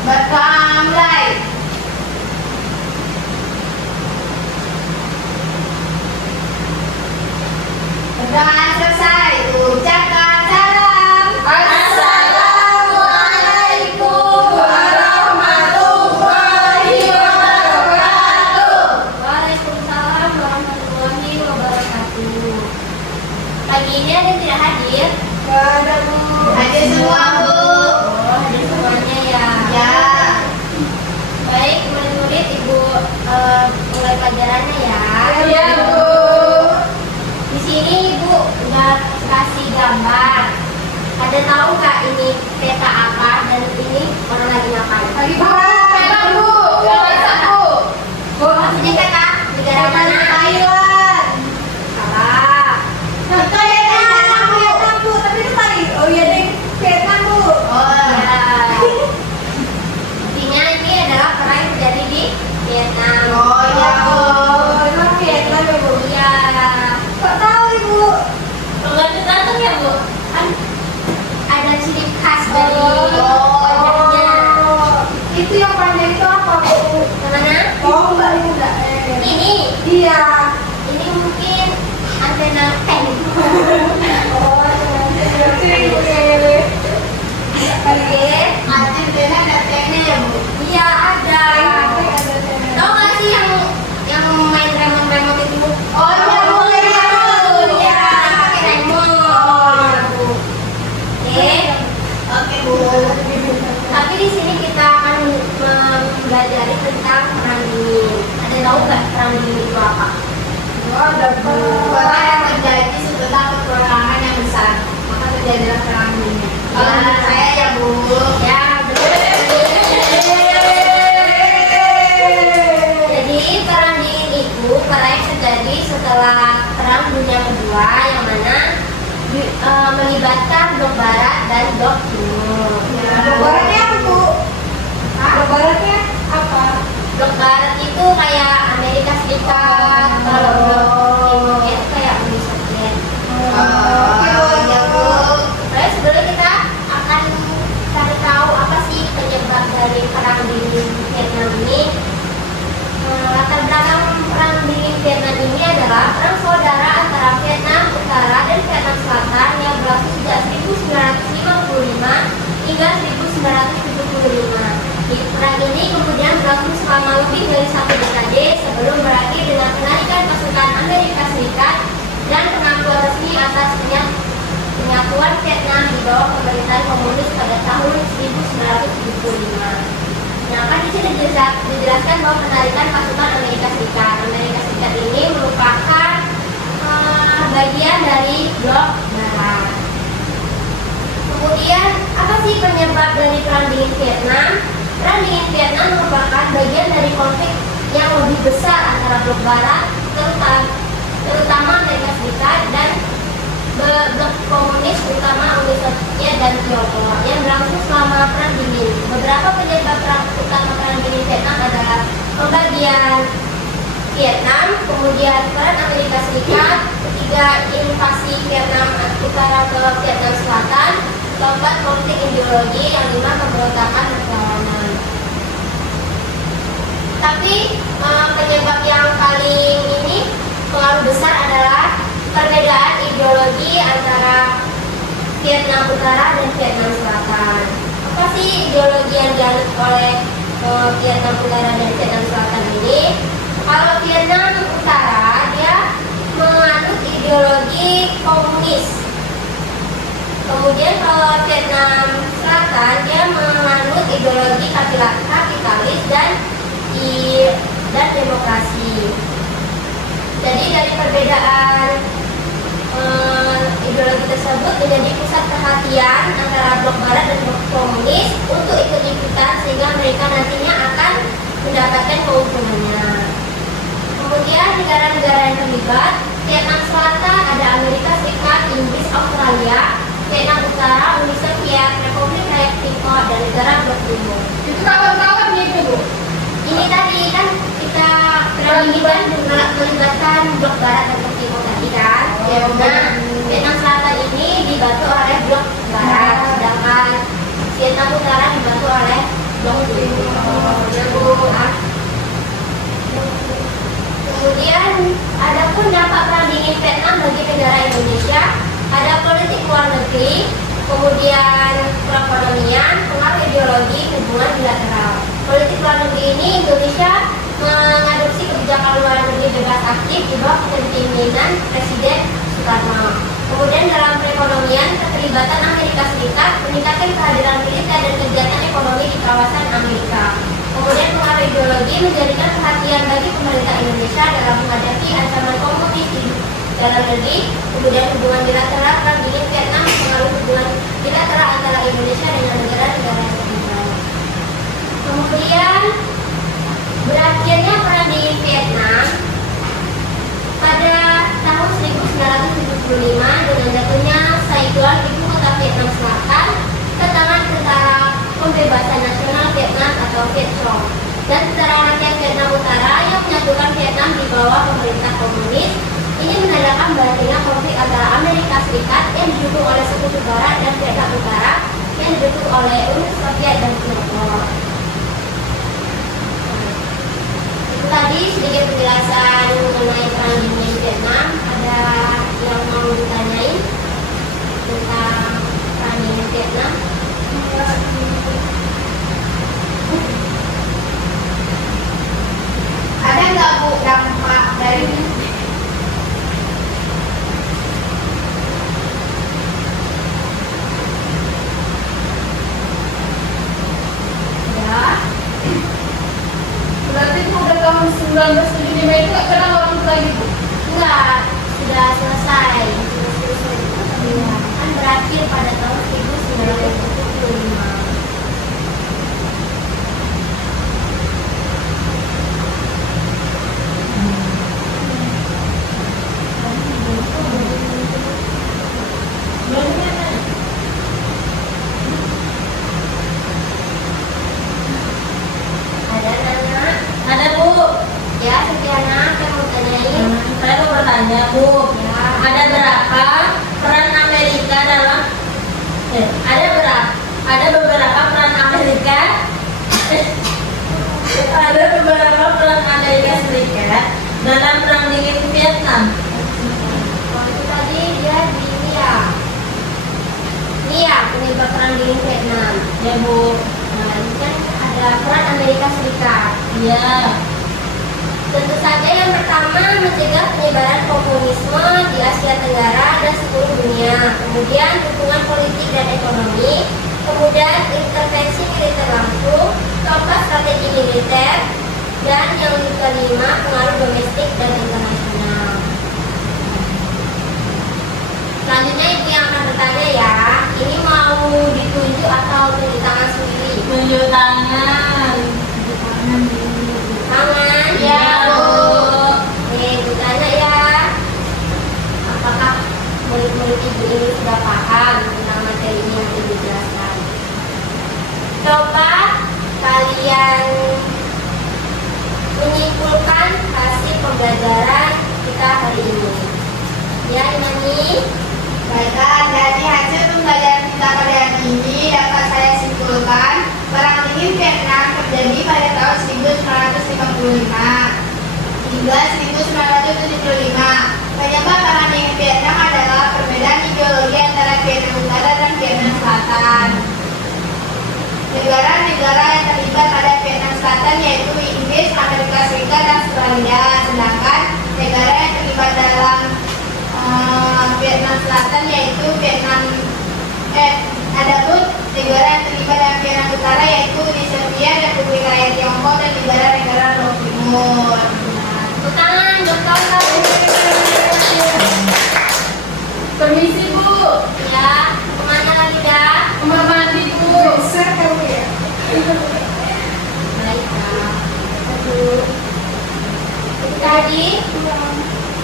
Berkamlai. Dengan selesai, ucapkan salam. Assalamualaikum warahmatullahi wabarakatuh. Waalaikumsalam warahmatullahi wabarakatuh. Pagi ini ada yang tidak hadir? Ada Bu. Hadir semua Bu. Oh, hadir semuanya ya. Ya. Baik, murid-murid Ibu mulai pelajarannya ya. Iya Bu. Di sini Ibu udah kasih gambar. Ada tahu nggak ini peta apa dan ini orang lagi ngapain? Lagi Bu. Peta Bu. Peta Bu. Bu, maksudnya peta negara mana? Thailand. Salah. Vietnam Bu. Tapi itu tadi. Oh iya deh. Vietnam Bu. Oh. Ya. Intinya ini adalah perang yang terjadi di Vietnam. Oh iya Bu. Emang Vietnam ya Bu. Iya. Kok tahu Ibu? Enggak tergantung ya Bu. Kan ada ciri khas dari Oh. wajahnya. Itu yang panjang itu apa Bu? Yang mana? Oh Mbak Linda. Ini. Iya. Ini mungkin antena pen. Oh, Oke. antena ada teknik ya Bu. Iya ada. Tahu nggak sih yang main remote itu? Oh iya Bu. Iya Bu. Iya, pakai remote. Oke. Oke Bu. Tapi di sini kita akan mempelajari tentang perang dingin. Ada tahu nggak perang dingin itu apa? Oh ada Bu. Perang yang terjadi setelah peperangan yang besar, maka terjadilah perang dingin. Kalau menurut saya ya Bu. Ya, betul. Jadi perang dingin itu perang yang terjadi setelah perang dunia kedua yang mana melibatkan blok barat dan blok timur. Baratnya apa Bu? Baratnya apa? Blok barat itu kayak Amerika Serikat, kalau blok timurnya itu kayak Uni Soviet. Iya Bu. Baik, sebelum kita akan cari tahu apa sih penyebab dari perang dingin Vietnam ini. Latar belakang perang dingin Vietnam ini adalah perang saudara antara Vietnam Utara dan Vietnam Selatan yang berlangsung sejak 1955 hingga 1975. Di perang ini kemudian berlangsung selama lebih dari satu dekade sebelum berakhir dengan penarikan pasukan Amerika Serikat dan pengakuan resmi atas penyatuan Vietnam di bawah pemerintahan komunis pada tahun 1975. Nah, kan di sini dijelaskan bahwa penarikan pasukan Amerika Serikat. Amerika Serikat ini merupakan bagian dari blok barat. Kemudian, apa sih penyebab dari perang dingin Vietnam? Perang dingin Vietnam merupakan bagian dari konflik yang lebih besar antara blok barat, terutama Amerika Serikat, dan blok komunis, terutama Uni Soviet dan Tiongkok, yang berlangsung selama perang dingin. Beberapa penyebab utama perang dingin Vietnam adalah pembagian Vietnam, kemudian peran Amerika Serikat, ketiga invasi Vietnam Utara ke Vietnam Selatan, keempat konflik ideologi, yang lima pemberontakan perlawanan. Tapi penyebab yang paling pengaruh besar adalah perbedaan ideologi antara Vietnam Utara dan Vietnam Selatan. Apa sih ideologi yang dianut oleh Vietnam Utara dan Vietnam Selatan ini? Kalau Vietnam Utara dia menganut ideologi komunis. Kemudian kalau Vietnam Selatan dia menganut ideologi kapitalis dan demokrasi. Jadi dari perbedaan ideologi tersebut menjadi pusat perhatian antara blok barat dan blok komunis untuk ikut-ikutan sehingga mereka nantinya akan mendapatkan keuntungannya. Kemudian negara-negara yang terlibat, Vietnam Selatan ada Amerika Serikat, Inggris, Australia, Vietnam Utara, Uni Soviet, Republik Rakyat Tiongkok, dan negara blok timur. Itu kawan-kawannya itu Bu. Ini tadi kan kita perang ini kan melibatkan blok barat dan blok timur tadi kan. Nah, Vietnam Selatan ini dibantu oleh blok barat, sedangkan Vietnam Utara dibantu oleh blok timur. Kemudian perekonomian, pengaruh ideologi, hubungan bilateral. Politik luar negeri ini Indonesia mengadopsi kebijakan luar negeri bebas aktif di bawah kepemimpinan Presiden Soekarno. Kemudian dalam perekonomian, keterlibatan Amerika Serikat meningkatkan kehadiran militer dan kegiatan ekonomi di kawasan Amerika. Kemudian pengaruh ideologi menjadikan perhatian bagi pemerintah Indonesia dalam menghadapi ancaman komunis di dalam negeri. Kemudian hubungan bilateral, perang dingin Vietnam mempengaruhi hubungan bilateral antara Indonesia dengan negara-negara yang terlibat. Kemudian berakhirnya perang dingin Vietnam pada tahun 1975 dengan jatuhnya Saigon, ibu kota Vietnam Selatan, ke tangan Tentara Pembebasan Nasional Vietnam atau Viet Cong dan Tentara Rakyat Vietnam Utara yang menyatukan Vietnam di bawah pemerintah komunis. Ini menandakan berakhirnya konflik antara Amerika Serikat yang didukung oleh Sekutu Barat dan Vietnam Utara yang didukung oleh Uni Soviet dan Tiongkok. Itu tadi sedikit penjelasan mengenai perang dingin Vietnam. Ada yang mau ditanyain tentang perang dingin Vietnam? Ada nggak Bu dampak dari Ya, Berarti itu udah tahun 1975 itu nggak pernah waktu lagi Bu? enggak, sudah selesai. Iya, kan berakhir pada tahun 1975. Ada anak? Ada Bu, Ya, Supiana, apa yang mau tanyain? saya mau bertanya Bu, Ya. ada berapa peran Amerika dalam ada beberapa peran Amerika ada beberapa peran Amerika Serikat dalam perang dingin Vietnam. Kalau itu tadi dia di Nia. Nia, penyebab perang dingin Vietnam. Ya Bu, Nah, ini kan ada peran Amerika Serikat. ya. Tentu saja yang pertama mencegah penyebaran komunisme di Asia Tenggara dan seluruh dunia. Kemudian dukungan politik dan ekonomi. Kemudian intervensi militer langsung. Keempat strategi militer. Dan yang kelima pengaruh domestik dan internasional. Selanjutnya ibu yang akan bertanya ya. Ini mau ditunjuk atau tunjuk tangan sendiri? Tunjuk tangan. Tangan. Ya Bu. Nih, bertanya ya. Apakah murid-murid ibu ini sudah paham tentang materi ini yang ibu jelaskan? Coba kalian menyimpulkan hasil pembelajaran kita hari ini. Ya, Imani. Baiklah, dari hasil pembelajaran kita pada hari ini dapat saya simpulkan perang dingin Vietnam terjadi pada tahun 1955 hingga 1975. Penyebab perang dingin Vietnam adalah perbedaan ideologi antara Vietnam Utara dan Vietnam Selatan. Negara-negara yang terlibat pada Vietnam Selatan yaitu Inggris, Amerika Serikat, dan Australia. Sedangkan negara yang terlibat dalam Vietnam Selatan yaitu adapun negara yang terlibat dalam Vietnam Utara yaitu Uni Soviet, Republik Rakyat Tiongkok, dan negara-negara Blok Timur. Tepuk tangan, buat kawan-kawan. Permisi Bu, Ya, kemana lagi dah? kamar mandi Bu. Baiklah. Aduh. Itu tadi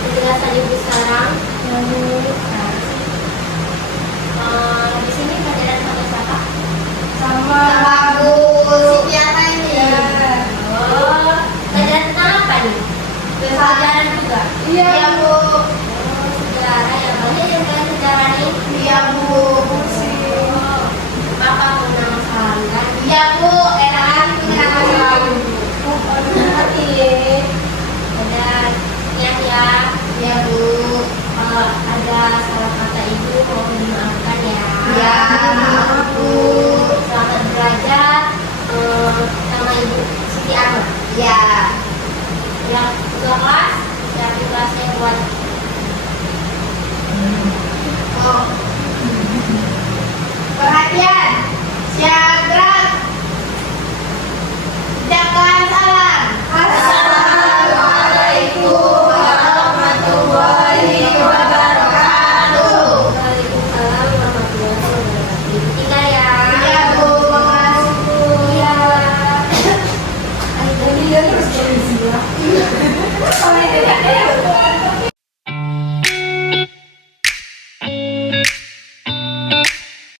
penjelasan ibu sekarang. Di sini pelajaran sama siapa? Sama Sama Bu Sitiana ini. Oh, pelajaran tentang apa nih? Pelajaran juga. Iya Iya Bu. Oh, sejarah ya. Banyak yang kalian sejarah nih. Iya Bu. Oh, Papa menang salam kan? Iya Bu. Enakan mengenal selalu. Hati. Udah, ya. Iya Bu. Kalau ada salah kata ibu mohon dimaafkan ya. Ya, maaf Bu. Selamat belajar sama Ibu Siti Ahmad. Ya. Yang ketua kelas, yang kelasnya buat